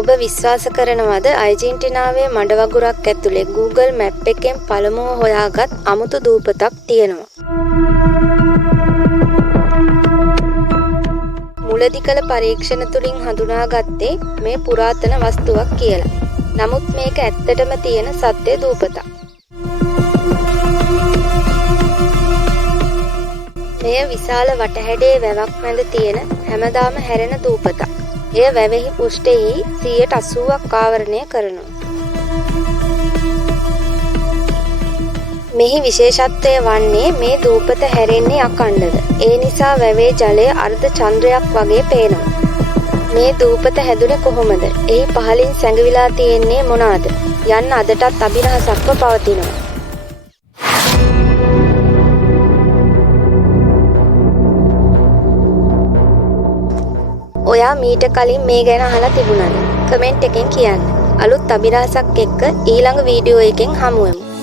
ඔබ විශ්වාස කරනවද අර්ජෙන්ටිනාවේ මඩ වගුරක් ඇතුලේ Google Map එකෙන් පළමුව හොයාගත් අමුතු දූපතක් තියෙනවා. මුලදී කළ පරීක්ෂණ තුලින් හඳුනාගත්තේ මේ පුරාතන වස්තුවක් කියලා. නමුත් මේක ඇත්තටම තියෙන සත්‍ය දූපතක්. මෙය විශාල වටහැඩේ වැවක් මැද තියෙන හැමදාම හැරෙන දූපතක්. එය වැවෙහි පෘෂ්ඨයෙහි 80%ක් ආවරණය කරනවා. මෙහි විශේෂත්වය වන්නේ මේ දූපත හැරෙන්නේ අඛණ්ඩව. ඒ නිසා වැවේ ජලය අර්ධ චන්ද්‍රයක් වගේ පේනවා. මේ දූපත හැදුනේ කොහොමද? එහි පහළින් සැඟවිලා තියෙන්නේ මොනවාද? යන්න අදටත් අභිරහසක්ව පවතිනවා. ඔයා මීට කලින් මේ ගැන අහලා තිබුණාද? කමෙන්ට් එකෙන් කියන්න. අලුත් අභිරහසක් එක්ක ඊළඟ වීඩියෝ එකෙන් හමු වෙමු.